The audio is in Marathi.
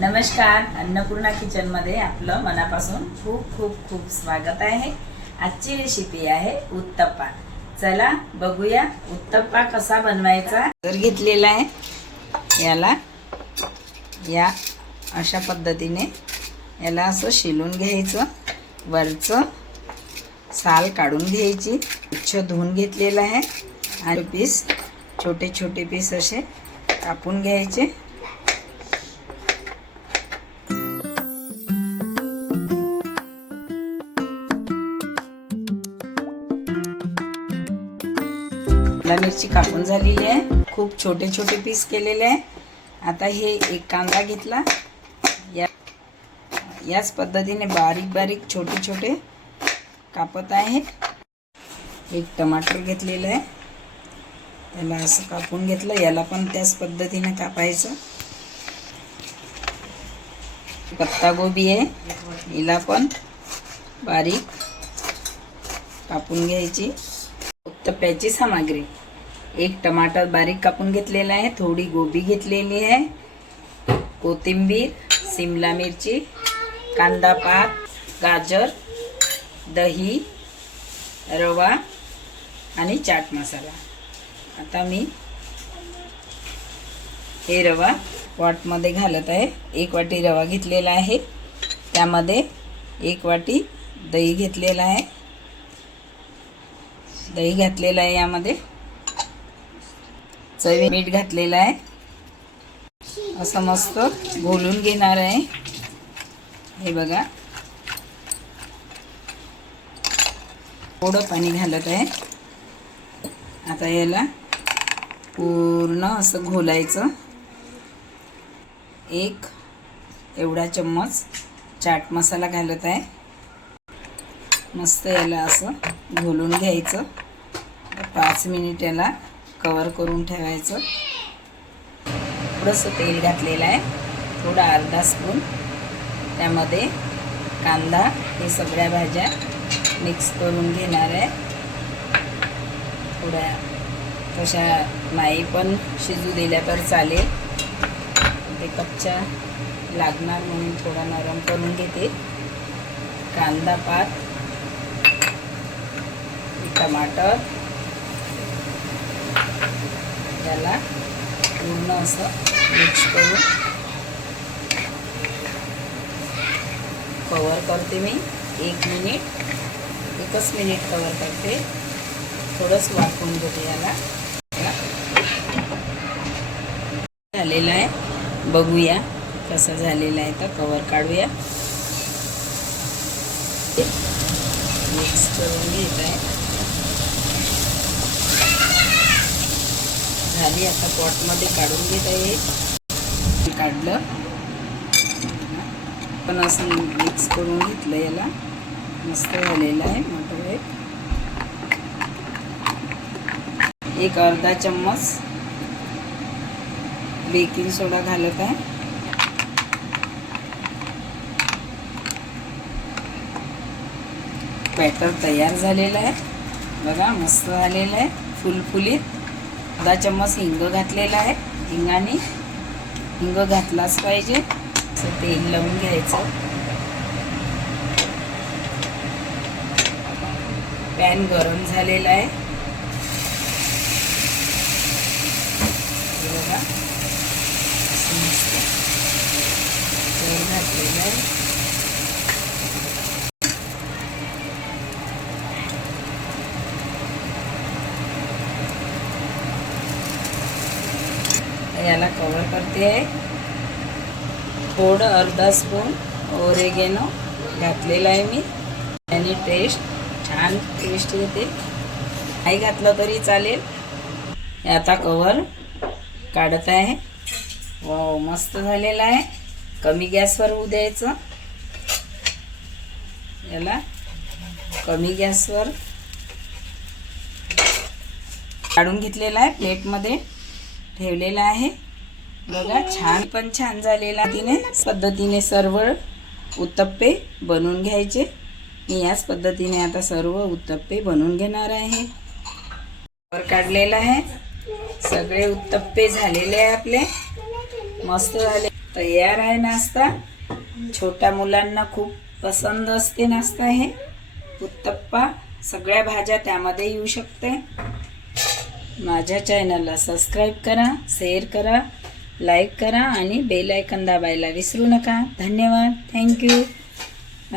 नमस्कार अन्नपूर्णा किचनमध्ये आपलं मनापासून खूप खूप खूप स्वागत आहे. आजची रेसिपी आहे उत्तप्पा. चला बघूया उत्तप्पा कसा बनवायचा. तर घेतलेला आहे याला या अशा पद्धतीने याला असं शिलून घ्यायचं. वरचं साल काढून घ्यायची. उच्च धुवून घेतलेलं आहे. आणि पीस छोटे छोटे पीस असे कापून घ्यायचे. शिमला मिरची कापून झालेली आहे. खूप छोटे छोटे पीस केलेले आहे. आता हे एक कांदा घेतला. या याच पद्धतीने बारीक बारीक छोटे छोटे कापत आहे. एक टमाटर घेतलेलं आहे. त्याला असं कापून घेतलं. याला पण त्याच पद्धतीने कापायचं. पत्तागोबी आहे. हिला पण बारीक कापून घ्यायची. उत्तप्प्याची सामग्री. एक टमाटर बारीक कापून घेतलेला आहे थोडी गोबी घेतलेली आहे कोथिंबीर सिमला मिरची कांदा पात गाजर दही रवा आणि चाट मसाला. आता मी हे रवा पॉटमध्ये घालत आहे. एक वाटी रवा घेतलेला आहे. त्यामध्ये एक वाटी दही घेतलेला आहे. दही घातलेलं आहे यामध्ये. चवी मीठ घातलेलं आहे. असं मस्त घोलून घेणार आहे. हे बघा. थोडं पाणी घालत आहे. आता याला पूर्ण असं घोलायचं. एक एवढा चम्मच चाट मसाला घालत आहे. मस्त याला असं घोलून घ्यायचं. पाच मिनिट याला कवर करून ठेवायचं. थोडंसं तेल घातलेलं आहे. थोडा अर्धा स्पून. त्यामध्ये कांदा हे सगळ्या भाज्या मिक्स करून घेणार आहे. थोड्या तशा नाही पण शिजू दिल्या तर चालेल. ते कच्च्या लागणार म्हणून थोडा नरम करून घेते. कांदा पात टमाटर याला पूर्ण असं मिक्स करून. कवर करते मी. एक मिनिट एकच मिनिट कवर करते. थोडंच वाफवून घेते याला. झालेलं आहे. बघूया कसं झालेलं आहे तर कवर काढूया. मिक्स करून घेत आहे. झाली आता पॉटमध्ये काढून घेत आहे. काढलं. पण असं मिक्स करून घेतलं याला. मस्त झालेलं आहे मटर एक एक अर्धा चम्मच बेकिंग सोडा घालत आहे. बॅटर तयार झालेलं आहे. बघा मस्त झालेलं आहे. फुलफुलीत. अर्धा चम्मच हिंग घातलेला आहे. हिंगाने हिंग घातलाच पाहिजे. असं तेल लावून घ्यायचं. पॅन गरम झालेला आहे. बघा. तेल घातलेलं आहे. याला कवर करते आहे. थोडं अर्धा स्पून ओरेगेनो घातलेला आहे मी. आणि टेस्ट छान टेस्ट येते. नाही घातलं तरी चालेल. आता कवर काढत आहे. व मस्त झालेलं आहे. कमी गॅसवर होऊ द्यायचं. याला कमी गॅसवर काढून घेतलेला आहे प्लेटमध्ये ठेवलेला आहे. बघा छान पण छान झालेला तिने पद्धतीने सर्व उत्तप्पे बनवून घ्यायचे. मी याच पद्धतीने आता सर्व उत्तप्पे बनवून घेणार आहे. वर काढलेला आहे. सगळे उत्तप्पे झालेले आहे आपले. मस्त झाले. तयार आहे नाश्ता. छोट्या मुलांना खूप पसंत असते नाश्ता हे. उत्तप्पा सगळ्या भाज्या त्यामध्ये येऊ शकते. माझ्या चॅनलला सबस्क्राईब करा शेअर करा लाईक करा आणि बेल आयकन दाबायला विसरू नका. धन्यवाद. थँक्यू.